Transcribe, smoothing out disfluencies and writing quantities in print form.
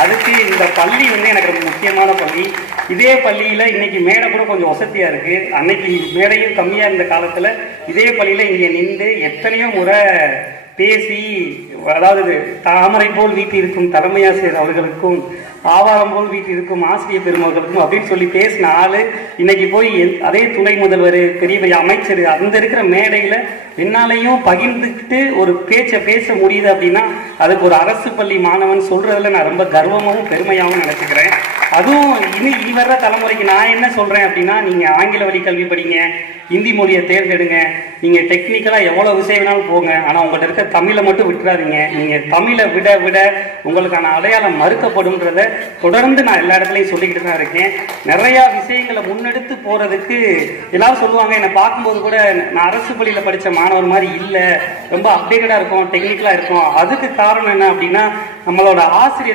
அதுக்கு இந்த பள்ளி எனக்கு ரொம்ப முக்கியமான பள்ளி. இதே பள்ளியில் இன்னைக்கு மேடை கூட கொஞ்சம் வசதியாக இருக்குது. அன்னைக்கு மேடையும் கம்மியாக இருந்த காலத்தில் இதே பள்ளியில் இங்கே நின்று எத்தனையோ முறை பேசி, அதாவது தாமரை போல் வீட்டில் இருக்கும் தலைமை ஆசிரியர் அவர்களுக்கும் ஆவாரம் போல் வீட்டில் இருக்கும் ஆசிரியர் பெருமக்களுக்கும் அப்படின்னு சொல்லி பேசின ஆளு இன்னைக்கு போய் அதே துணை முதல்வர், பெரிய பெரிய அமைச்சர் அந்த இருக்கிற மேடையில் என்னாலையும் பகிர்ந்துக்கிட்டு ஒரு பேச்சை பேச முடியுது அப்படின்னா அதுக்கு ஒரு அரசு பள்ளி மாணவன் சொல்றதுல நான் ரொம்ப கர்வமாகவும் பெருமையாகவும் நினைச்சுக்கிறேன். அதுவும் இனி வர்ற தலைமுறைக்கு நான் என்ன சொல்றேன் அப்படின்னா, நீங்க ஆங்கில வழி கல்வி படிங்க, இந்தி மொழியை தேர்ந்தெடுங்க, நீங்க டெக்னிக்கலா எவ்வளவு விஷயம் வேணாலும் போங்க, ஆனா உங்கள்கிட்ட இருக்க தமிழை மட்டும் விட்டுறாதீங்க. நீங்க தமிழை விட விட உங்களுக்கான அடையாளம் மறுக்கப்படும்ன்றத தொடர்ந்து நான் எல்லா இடத்துலையும் சொல்லிக்கிட்டு தான் இருக்கேன். நிறைய விஷயங்களை முன்னெடுத்து போறதுக்கு எல்லாரும் சொல்லுவாங்க. என்னை பார்க்கும்போது கூட நான் அரசு பள்ளியில படிச்ச மாணவர் மாதிரி இல்லை, ரொம்ப அப்டேட்டடா இருக்கும், டெக்னிக்கலா இருக்கும். அதுக்கு காரணம் என்ன அப்படின்னா நம்மளோட ஆசிரியர்